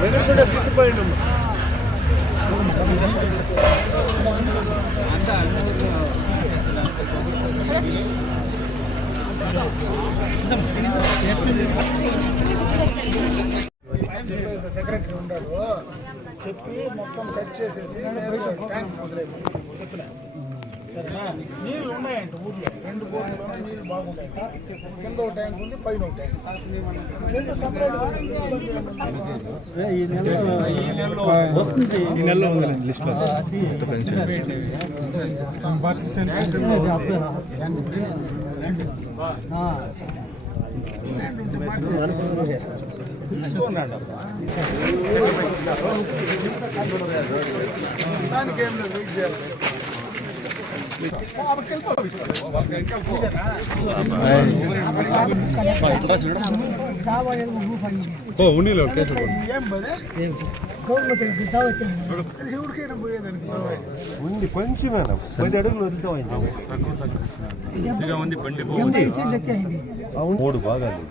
వెనకుండా సిగ్గుపోయిండు secretary ఉండాలో చెప్పి మొత్తం కట్ చేసేసి ట్యాంక్ వదిలేదు చెప్పిన? సరేనా? నీళ్ళు ఉన్నాయంట ఊర్లో. రెండు బోర్లు నీళ్ళు బాగున్నాయంట కింద ఒక ట్యాంక్ ఉంది పైన ఒక ట్యాంక్ రెండు సపరేట్ ఈ నెలలో ఉందండి లిస్ట్లో దానికి ఏం లేదు వెయిట్ చేయాలి. బాబాయ్ ఉంది కొంచెమేనా పది అడుగులు వదులుతామైంది మూడు భాగాలు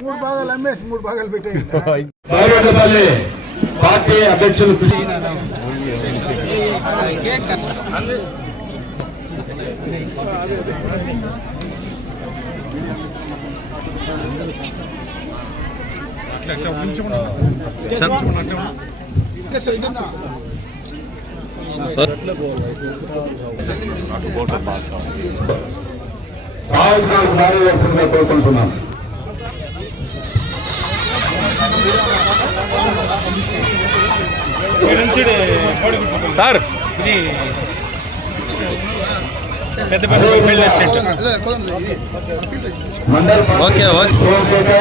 మూడు భాగాలు అమ్మేసి మూడు భాగాలు బాగోడపల్లి పార్టీ అధ్యక్షులు కావాల్సిన కార్యదర్శులుగా కోరుకుంటున్నాను సార్ ఇది ఎస్టేట్ ఓకే, ఓకే.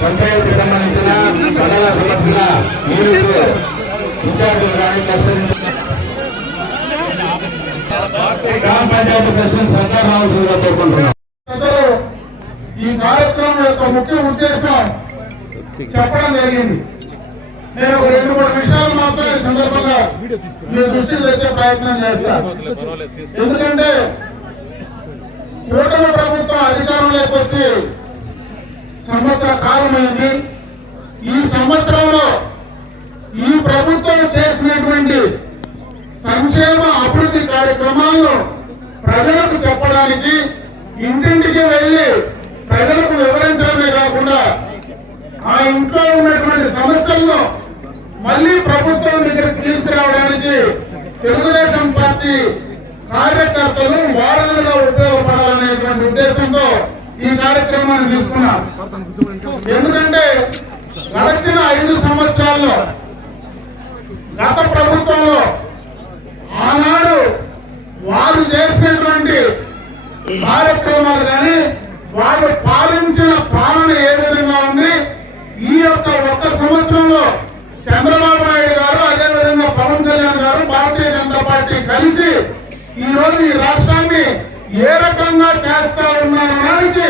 పంచాయతీకి సంబంధించిన మండల సమస్యల గ్రామ పంచాయతీ ప్రెసిడెంట్ కోరుకుంటున్నాం ఈ కార్యక్రమం యొక్క ముఖ్య ఉద్దేశం చెప్పడం జరిగింది. నేను ఒక రెండు మూడు విషయాలు మాత్రమే సందర్భంగా మీ దృష్టికి తెచ్చే ప్రయత్నం చేస్తాను ఎందుకంటే కూటమి ప్రభుత్వం అధికారంలోకి వచ్చి సంవత్సర కాలమైంది. ఈ సంవత్సరంలో ఈ ప్రభుత్వం చేసినటువంటి సంక్షేమ అభివృద్ధి కార్యక్రమాలను ప్రజలకు చెప్పడానికి ఇంటింటికి వెళ్ళి ప్రజలకు వివరించడమే కాకుండా ఆ ఇంట్లో ఉన్నటువంటి సమస్యలను మళ్ళీ ప్రభుత్వం దగ్గరికి తీసుకురావడానికి తెలుగుదేశం పార్టీ కార్యకర్తలు వారధులుగా ఉపయోగపడాలనేటువంటి ఉద్దేశంతో ఈ కార్యక్రమాన్ని తీసుకున్నాం ఎందుకంటే గడిచిన ఐదు సంవత్సరాల్లో గత ప్రభుత్వంలో ఆనాడు వారు చేసినటువంటి కార్యక్రమాలు కానీ వాళ్ళు పాలించిన పాలన ఏ విధంగా ఉంది ఈ యొక్క ఒక్క సంవత్సరంలో చంద్రబాబు నాయుడు గారు అదేవిధంగా పవన్ కళ్యాణ్ గారు భారతీయ జనతా పార్టీ కలిసి ఈ రోజు ఈ రాష్ట్రాన్ని ఏ రకంగా చేస్తా ఉన్నారనడానికి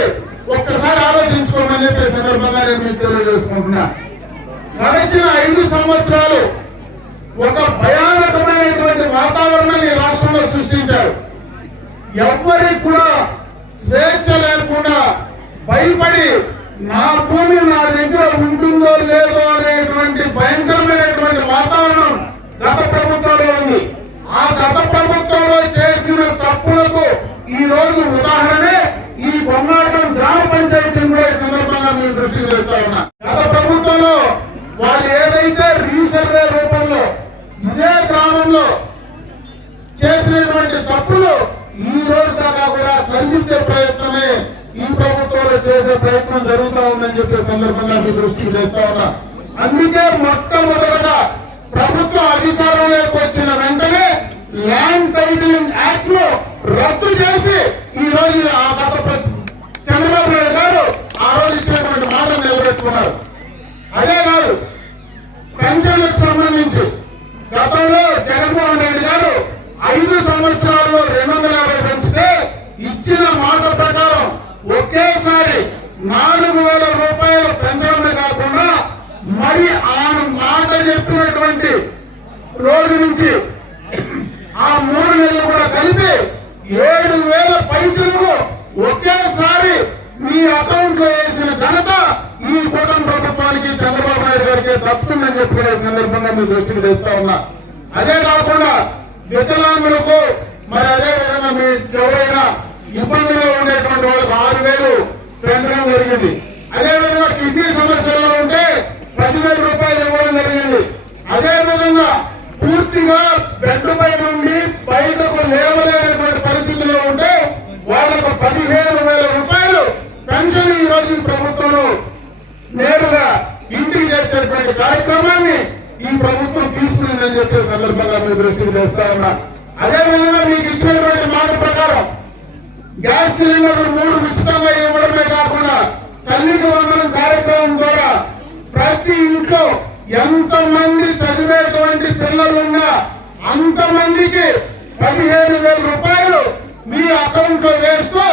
ఒక్కసారి ఆలోచించుకోమని చెప్పే సందర్భంగా నేను మీకు తెలియజేసుకుంటున్నా. గడిచిన ఐదు సంవత్సరాలు ఒక భయానకమైనటువంటి వాతావరణాన్ని ఈ రాష్ట్రంలో సృష్టించారు. ఎవరికి కూడా స్వేచ్ఛ లేకుండా భయపడి నా భూమి నా దగ్గర ఉంటుందో లేదో అనేటువంటి భయంకరమైనటువంటి వాతావరణం గత ప్రభుత్వంలో ఉంది. ఆ గత ప్రభుత్వంలో చేసిన తప్పులకు ఈ రోజు ఉదాహరణే ఈ బొమ్మాటం గ్రామ పంచాయతీ కూడా ఈ సందర్భంగా మీ దృష్టికి తెస్తా ఉన్నా. గత ప్రభుత్వంలో వాళ్ళు ఏదైతే రీసర్వే రూపంలో ఇదే గ్రామంలో చేసినటువంటి తప్పులు ఈ రోజు దాకా కూడా సరిదిద్దే ప్రయత్నమే ఈ ప్రభుత్వంలో చేసే ప్రయత్నం జరుగుతూ ఉందని చెప్పే సందర్భంగా మీ దృష్టికి తెస్తా ఉన్నా. అందుకే మొట్టమొదటగా ప్రభుత్వం అధికారంలోకి వచ్చిన వెంటనే ల్యాండ్ టైటిలింగ్ యాక్ట్లో రద్దు చేసి ఈ రోజు ఆ గత చంద్రబాబు నాయుడు గారు ఆ రోజు ఇచ్చినటువంటి మాట నిలబెట్టుకున్నారు. అదే కాదు పెన్షన్లకు సంబంధించి గతంలో జగన్మోహన్ రెడ్డి గారు ఐదు సంవత్సరాల్లో రెండు వందల ఒకేసారి నాలుగు వేల రూపాయలు పెంచడమే కాకుండా మరి ఆమె మాట చెప్పినటువంటి రోజు నుంచి ఆ మూడు నెలలు కూడా కలిపి ఏడు వేల పైసలు ఒకేసారి మీ అకౌంట్లో వేసిన ఘనత ఈ కూటమి ప్రభుత్వానికి చంద్రబాబు నాయుడు గారికి తప్పుందని చెప్పుకునే సందర్భంగా మీ దృష్టికి తెస్తా ఉన్నా. అదే కాకుండా వికలాంగులకు మరి అదే విధంగా మీ ఎవరైనా ఇబ్బంది పెంచడం జరిగింది. అదే విధంగా కిడ్నీ సమస్యలు ఉంటే పదివేల రూపాయలు ఇవ్వడం జరిగింది. అదే విధంగా పూర్తిగా బెడ్ పై నుండి బయటకు లేవలేనటువంటి పరిస్థితిలో ఉంటే వాళ్ళకు పదిహేను వేల రూపాయలు పెన్షన్ ఈ రోజు ప్రభుత్వం నేరుగా ఇంటికి చేసేటువంటి కార్యక్రమాన్ని ఈ ప్రభుత్వం తీసుకుందని చెప్పే సందర్భంగా మీ దృష్టికి తెస్తా ఉన్నా. అదే విధంగా మీకు ఇచ్చినటువంటి మాట ప్రకారం గ్యాస్ సిలిండర్లు మూడు ఉచితంగా ఇవ్వడమే కాకుండా తల్లికి వందనం కార్యక్రమం ద్వారా ప్రతి ఇంట్లో ఎంత మంది చదివేటువంటి పిల్లలున్నా అంతమందికి పదిహేను వేల రూపాయలు మీ అకౌంట్లో వేస్తూ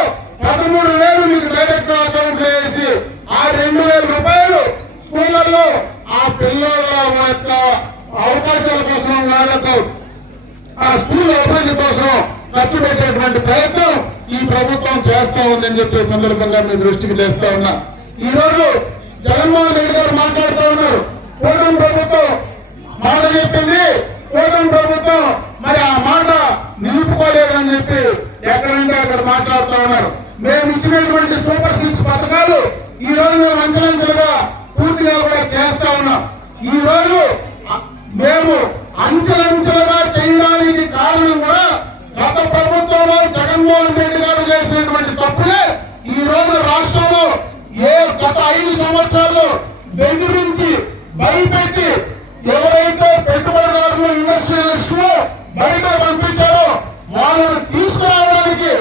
పదమూడు వేలు మీకు డైరెక్ట్ అకౌంట్లో వేసి ఆ రెండు వేల రూపాయలు స్కూళ్ళలో ఆ పిల్లల యొక్క అవకాశాల కోసం వాళ్ళకు ఆ స్కూల్ అభివృద్ధి కోసం ఖర్చు పెట్టేటువంటి ప్రయత్నం ఈ ప్రభుత్వం చేస్తా ఉందని చెప్పే సందర్భంగా మీ దృష్టికి తెస్తా ఉన్నా. ఈ రోజు జగన్మోహన్ రెడ్డి గారు మాట్లాడుతూ ఉన్నారు. కూటమి ప్రభుత్వం మాట చెప్పింది. కూటమి ప్రభుత్వం మరి ఆ మాట నిలుపుకోలేదని చెప్పి ఎక్కడంటే అక్కడ మాట్లాడుతూ ఉన్నారు. మేము ఇచ్చినటువంటి సూపర్ సిక్స్ పథకాలు ఈ రోజు మేము అంచెలంచెలుగా పూర్తిగా కూడా చేస్తా ఉన్నాం. ఈ రోజు మేము అంచెలంచెలుగా చేయడానికి కారణం కూడా గత ప్రభుత్వంలో జగన్మోహన్ రెడ్డి గారు చేసినటువంటి తప్పులే ఈ రోజు రాష్ట్రంలో ఏ గత ఐదు సంవత్సరాలు బెదిరించి భయపెట్టి ఎవరైతే పెట్టుబడిదారులు ఇండస్ట్రియలిస్టులు బయట పంపించారో వాళ్ళని తీసుకురావడానికి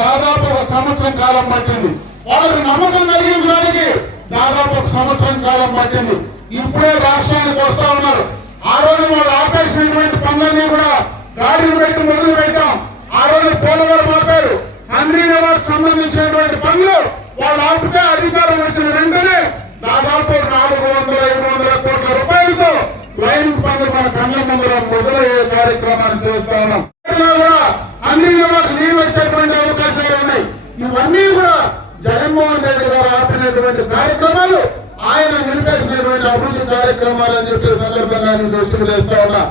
దాదాపు ఒక సంవత్సరం కాలం పట్టింది. వాళ్ళకి నమ్మకం కలిగించడానికి దాదాపు ఒక సంవత్సరం కాలం పట్టింది. ఇప్పుడే రాష్ట్రానికి వస్తా ఉన్నారు. ఆ రోజు వాళ్ళు ఆపేసినటువంటి పనులన్నీ కూడా గాడిని పెట్టి మొదలు పెట్టాం. ఆ రోజు పోలవరం ఆపారు. హంద్రీనగర్ సంబంధించినటువంటి పనులు వాళ్ళు ఆపితే అధికారం వచ్చిన వెంటనే దాదాపు నాలుగు వందల ఐదు వందల కోట్ల రూపాయలతో లైన్ పనులు మన కళ్ళ ముందర మొదలయ్యే కార్యక్రమాలు చేస్తాము అన్ని మాకు వచ్చేటువంటి అవకాశాలు ఉన్నాయి. ఇవన్నీ కూడా జగన్మోహన్ రెడ్డి గారు ఆపినటువంటి కార్యక్రమాలు ఆయన నిలిపేసినటువంటి అభివృద్ధి కార్యక్రమాలు అని చెప్పే సందర్భంగా నేను దృష్టికి తెస్తా ఉన్నా.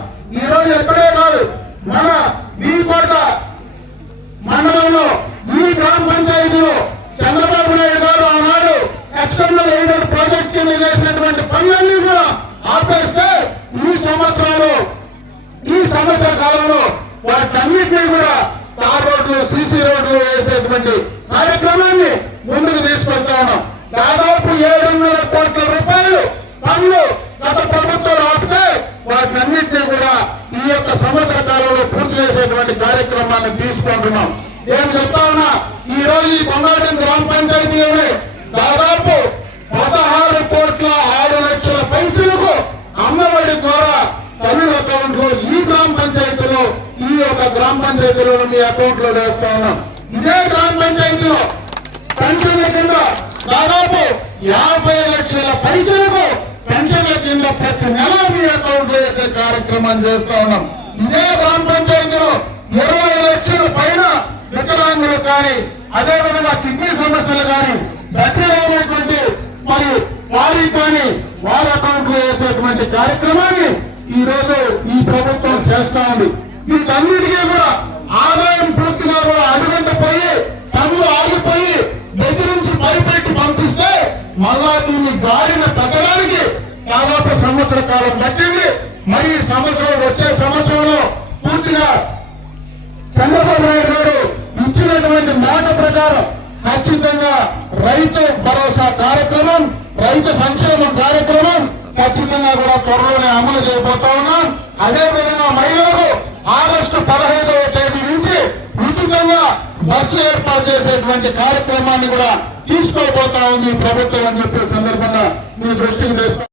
ఈ రోజు ఎక్కడే కాదు మన ఈ కోట మండలంలో ఈ గ్రామ పంచాయతీలో చంద్రబాబు నాయుడు గారు ఆనాడు ఎక్స్టర్నల్ ఎయిడెడ్ ప్రాజెక్ట్ కింద చేసినటువంటి పనులన్నీ కూడా ఆపేస్తే ఈ సంవత్సరంలో ఈ సంవత్సర కాలంలో వాటన్నిటినీ కూడా తార్ రోడ్లు సీసీ రోడ్లు వేసేటువంటి కార్యక్రమాన్ని ముందుకు తీసుకొస్తా ఉన్నాం. దాదాపు ఏడు వందల కోట్ల రూపాయలు పనులు గత ప్రభుత్వం ఆపితే వాటన్నిటినీ కూడా ఈ యొక్క సంవత్సర కాలంలో చేసేటువంటి కార్యక్రమాన్ని తీసుకుంటున్నాం. నేను చెప్తా ఉన్నా ఈ రోజు ఈ కొండాటం గ్రామ పంచాయతీలోనే దాదాపు పదహారు కోట్ల ఆరు లక్షల పెన్షన్లకు అమ్మఒడి ద్వారా తమిళ అకౌంట్లో ఈ గ్రామ పంచాయతీలో ఈ యొక్క గ్రామ పంచాయతీలో మీ అకౌంట్లో వేస్తా ఉన్నాం. ఇదే గ్రామ పంచాయతీలో పెన్షన్ల కింద దాదాపు యాభై లక్షల పెన్షన్లకు పెన్షన్ల కింద ప్రతి నెల మీ అకౌంట్లో వేసే కార్యక్రమం చేస్తా ఉన్నాం. ఇదే గ్రామ పంచాయతీలో ఇరవై లక్షల పైన వికలాంగులు కానీ అదే విధంగా కిడ్నీ సమస్యలు కానీ ప్రతిరోజు మరి వారి కానీ వారి అకౌంట్లో వేసేటువంటి కార్యక్రమాన్ని ఈ రోజు ఈ ప్రభుత్వం చేస్తా ఉంది. వీటన్నిటికీ కూడా ఆదాయం పూర్తిగా కూడా అడుగంటపోయి పనులు ఆగిపోయి ఎదిరించి భయపెట్టి పంపిస్తే మళ్ళా దీన్ని గాలిన తగ్గడానికి దాదాపు సంవత్సర కాలం పట్టింది. మరి సంవత్సరం వచ్చే సంవత్సరంలో పూర్తిగా చంద్రబాబు నాయుడు గారు ఇచ్చినటువంటి మాట ప్రకారం ఖచ్చితంగా రైతు భరోసా కార్యక్రమం రైతు సంక్షేమ కార్యక్రమం ఖచ్చితంగా కూడా త్వరలోనే అమలు చేయబోతా ఉన్నాం. అదే విధంగా ఆగస్టు పదహైదవ తేదీ నుంచి ఉచితంగా బస్సు ఏర్పాటు చేసేటువంటి కార్యక్రమాన్ని కూడా తీసుకోబోతా ఉంది ప్రభుత్వం అని చెప్పే సందర్భంగా మీ దృష్టికి తెస్తున్న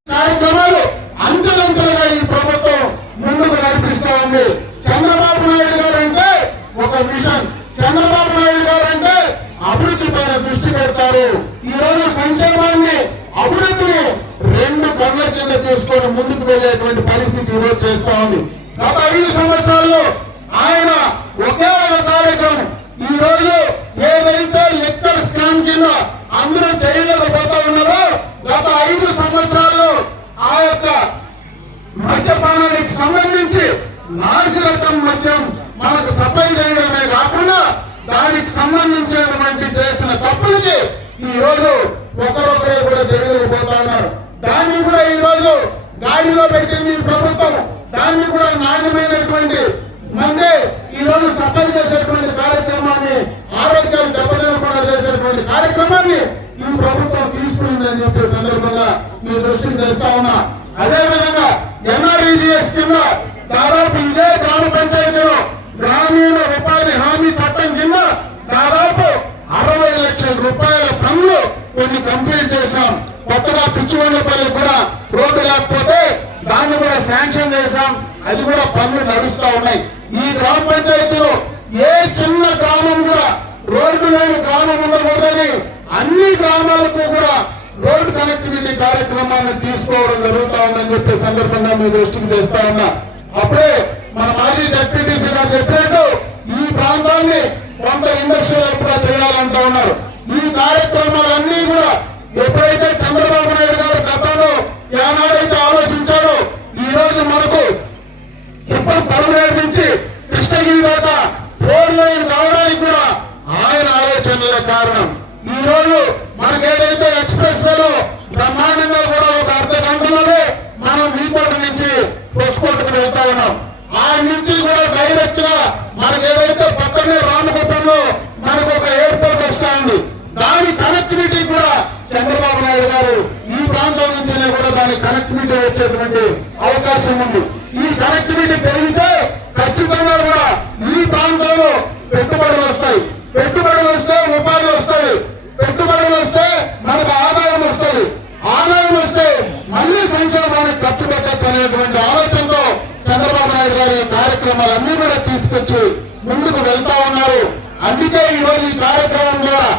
ఉన్నారు అందుకే ఈ రోజు ఈ కార్యక్రమం ద్వారా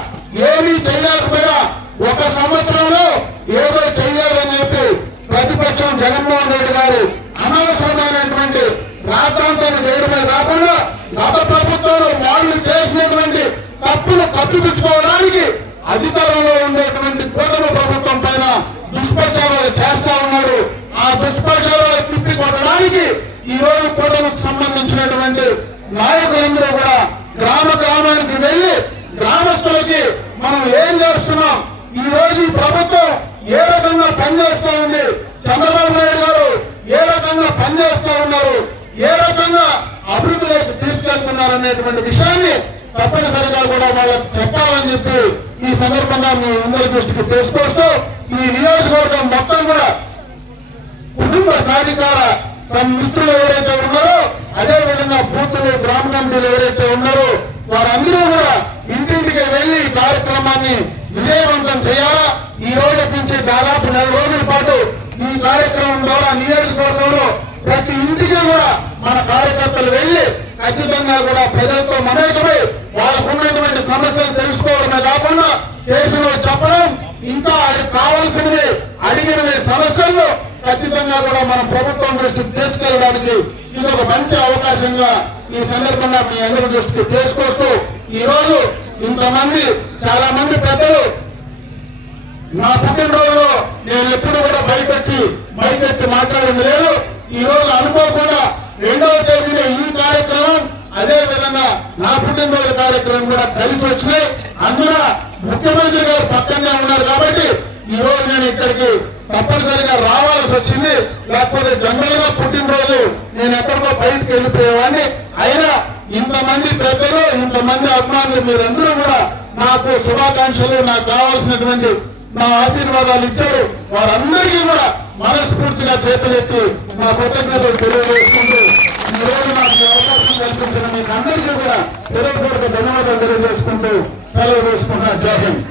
ఏమీ చేయలేకపోయినా ఒక సంవత్సరంలో ఏదో చేయాలని చెప్పి ప్రతిపక్షం జగన్మోహన్ రెడ్డి గారు అనవసరమైనటువంటి రాద్ధాంతాన్ని చేయడమే కాకుండా గత ప్రభుత్వంలో వాళ్ళు చేసినటువంటి తప్పులు కప్పిపుచ్చుకోవడానికి అధికారంలో ఉండేటువంటి కూటమి ప్రభుత్వం పైన దుష్ప్రచారాలు చేస్తా ఉన్నారు. ఆ దుష్ప్రచారాలు తిప్పి కొట్టడానికి ఈ రోజు కూటమికి సంబంధించినటువంటి నాయకులందరూ కూడా గ్రామ గ్రామానికి వెళ్ళి గ్రామస్తులకి మనం ఏం చేస్తున్నాం? ఈ రోజు ప్రభుత్వం ఏ రకంగా పనిచేస్తూ ఉంది? చంద్రబాబు నాయుడు గారు ఏ రకంగా పనిచేస్తూ ఉన్నారు? ఏ రకంగా అభివృద్ధిలోకి తీసుకెళ్తున్నారు అనేటువంటి విషయాన్ని తప్పనిసరిగా కూడా వాళ్ళకి చెప్పాలని చెప్పి ఈ సందర్భంగా మీ అందరి దృష్టికి తీసుకొస్తూ ఈ నియోజకవర్గం మొత్తం కూడా కుటుంబ సాధికార సం- మిత్రులు ఎవరైతే ఉన్నారో అదే విధంగా బూతులు గ్రామ కమిటీలు ఎవరైతే ఉన్నారో వారందరూ కూడా ఇంటింటికి వెళ్ళి ఈ కార్యక్రమాన్ని విజయవంతం చేయాలా? ఈ రోజు నుంచి దాదాపు నెల రోజుల పాటు ఈ కార్యక్రమం ద్వారా నియోజకవర్గంలో ప్రతి ఇంటికి కూడా మన కార్యకర్తలు వెళ్ళి ఖచ్చితంగా కూడా ప్రజలతో మమేకమై వాళ్ళకు ఉన్నటువంటి సమస్యలు తెలుసుకోవడమే కాకుండా చేసిన చెప్పడం ఇంకా అది కావాల్సినవి అడిగినవి సమస్యల్లో ఖచ్చితంగా కూడా మనం ప్రభుత్వం దృష్టికి తీసుకెళ్ళడానికి ఇది ఒక మంచి అవకాశంగా ఈ సందర్భంగా మీ అందరి దృష్టికి తీసుకొస్తూ ఈ రోజు ఇంతమంది చాలా మంది పెద్దలు నా పుట్టినరోజులో నేను ఎప్పుడు కూడా బయట బయటెత్తి ఎత్తి మాట్లాడింది లేదు. ఈ రోజు అనుకోకుండా రెండవ తేదీన ఈ కార్యక్రమం అదే విధంగా నా పుట్టినరోజు కార్యక్రమం కూడా కలిసి వచ్చినాయి. అందున ముఖ్యమంత్రి గారు పక్కనే ఉన్నారు కాబట్టి ఈ రోజు నేను ఇక్కడికి తప్పనిసరిగా రావాల్సి వచ్చింది. లేకపోతే జనరల్గా పుట్టినరోజు నేను ఎక్కడికో బయటకు వెళ్ళిపోయేవాడిని. అయినా ఇంతమంది పెద్దలు ఇంతమంది అభిమానులు మీరందరూ కూడా నాకు శుభాకాంక్షలు నాకు కావాల్సినటువంటి నా ఆశీర్వాదాలు ఇచ్చారు. వారందరికీ కూడా మనస్ఫూర్తిగా చేతులెత్తి నా కృతజ్ఞతలు తెలియజేసుకుంటూ ఈ రోజు నాకు అవకాశం కల్పించిన మీకు అందరికీ కూడా హృదయపూర్వక ధన్యవాదాలు తెలియజేసుకుంటూ సెలవు తీసుకున్నా జై హింద్.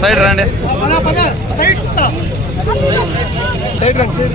సైడ్ రండి. సైడ్ రండి సైడ్ రా సైడ్.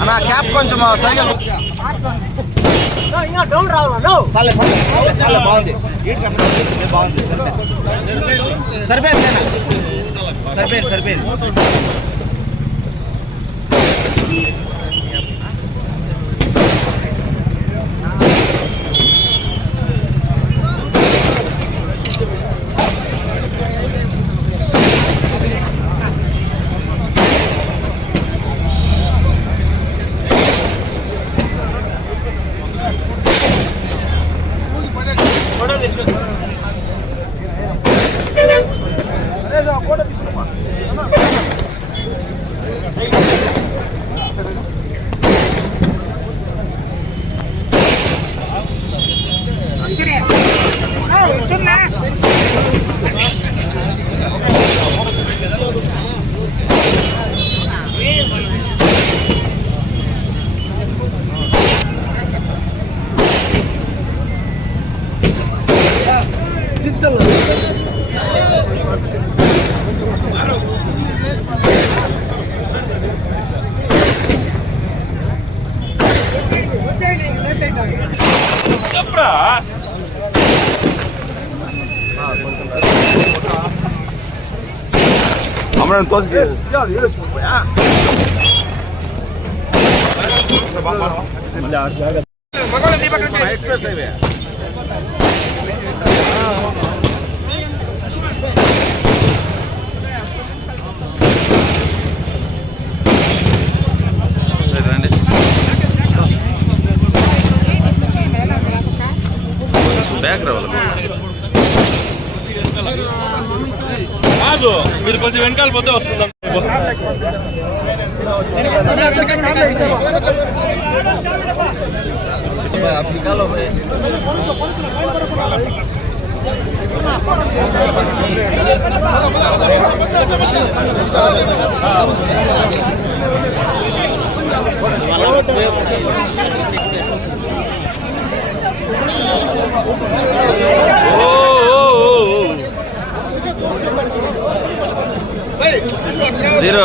అన్న క్యాప్ కొంచెం సరిగా బాగుంది. బాగుంది. సరిపోయింది. సరిపోయింది సరిపోయింది. 怎么？啊！旁边多少个人？要的就是清楚呀！来，快帮忙！两个，两个。我过来给你把这架买个设备。బ్యాక్ రావాలి కాదు మీరు కొంచెం వెనకాల పోతే వస్తుంది జీరో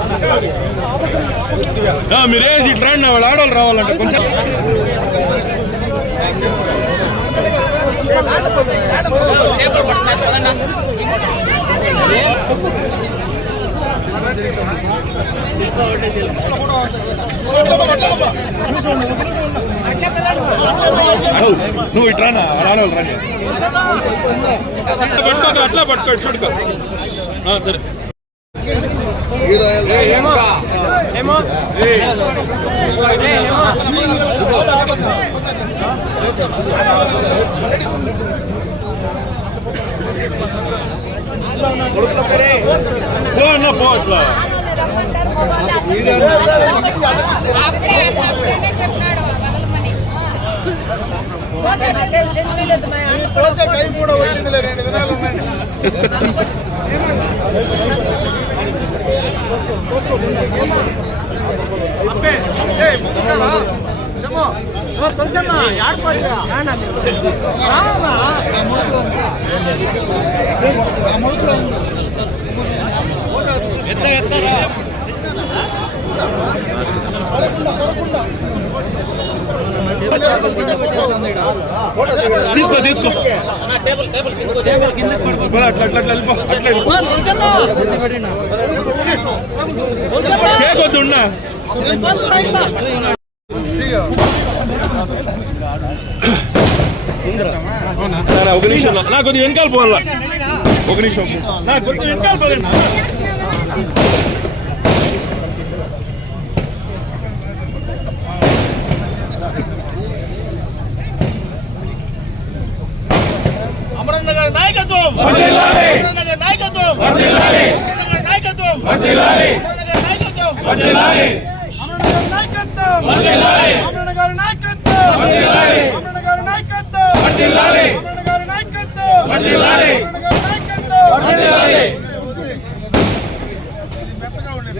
మీరేసి ఇట్లా రండి వాళ్ళు ఆడవాళ్ళు రావాలంటే కొంచెం. నువ్వు ఇట్రానా ఆడవాళ్ళు రండి పట్టుకోక అట్లా పట్టుకో చూడుకో. సరే. పో అన్న పో అట్లా వెళ్ళొద్దు మా ఆయన. ఎత్త ఎత్తరా తీసుకో తీసుకో. బోలా, అట్లా అట్లా అట్లా వెళ్ళిపో అట్లా వెళ్ళిపో కేక్ వద్దు ఉన్నా సరే, ఒక నిమిషం నా కొద్దిగా వెనకాల పోవాలా? ఒక నిమిషం నా కొద్దిగా వెనకాల పోగండి నాయకత్వం నాయకత్వం నాయకత్వం నాయకత్వం మెత్తగా ఉండేది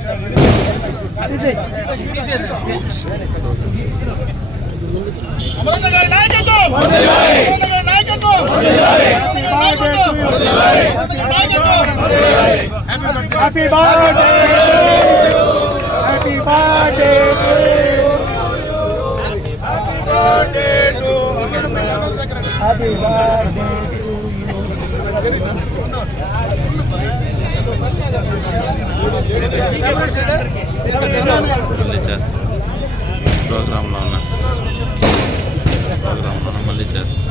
అమరన్న గారి నాయకత్వం నాయకత్వం happy birthday happy birthday happy birthday చేస్తాం ప్రోగ్రాంలో ఉన్న ప్రోగ్రాంలో మళ్ళీ చేస్తాం.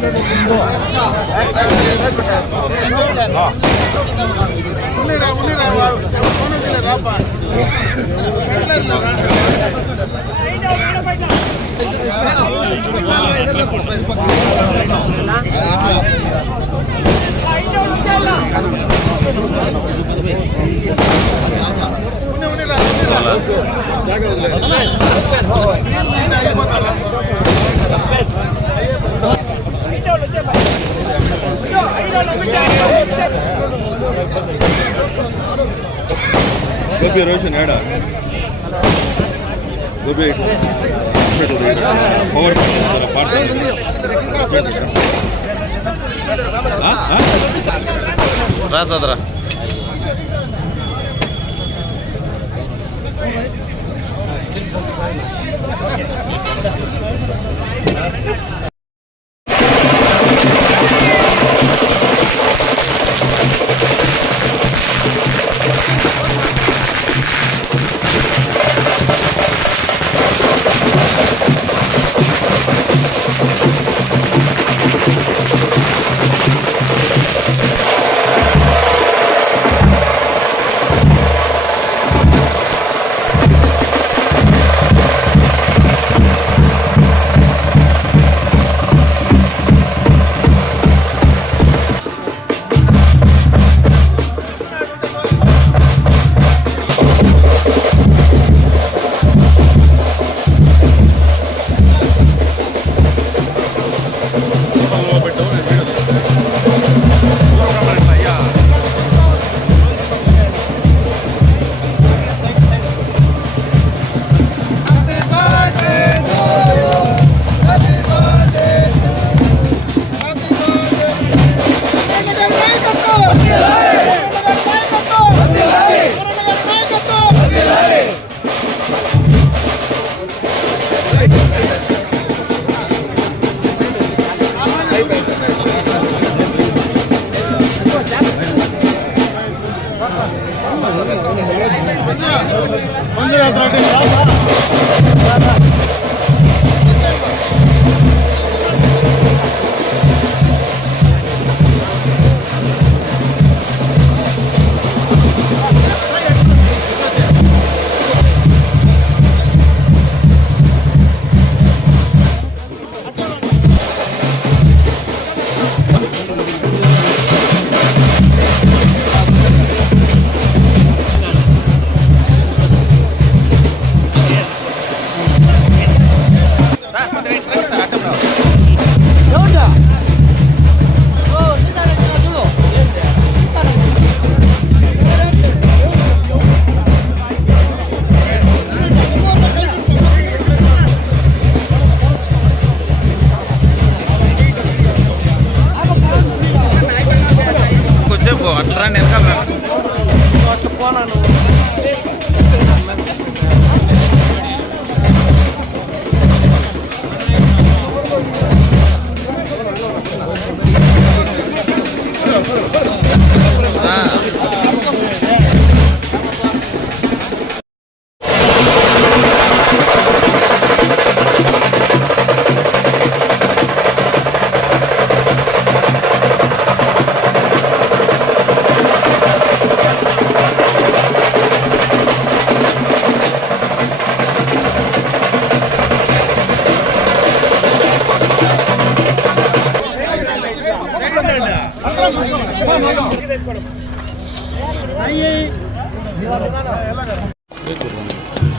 Let's go. గోపి రోషన్ ఏడా గోపి పవర్ రా సదరా. మంజునాథ్ రెడ్డి.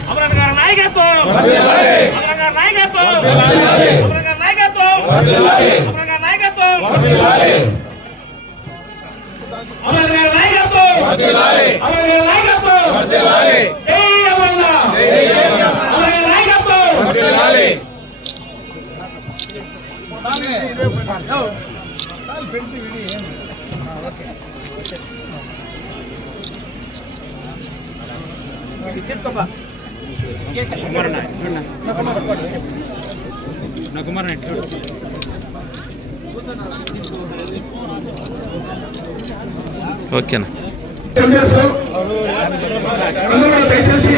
అమరన్ గారి నాయకత్వం అమరన్ గారి నాయకత్వం అమరన్ గారి నాయకత్వం అమరన్ గారి నాయకత్వం గారి నాయకత్వం గారి నాయకత్వం జై గారి నాయకత్వం తీసుకోపా. నా కుమార్ ఇట్లా ఓకేనా? దయచేసి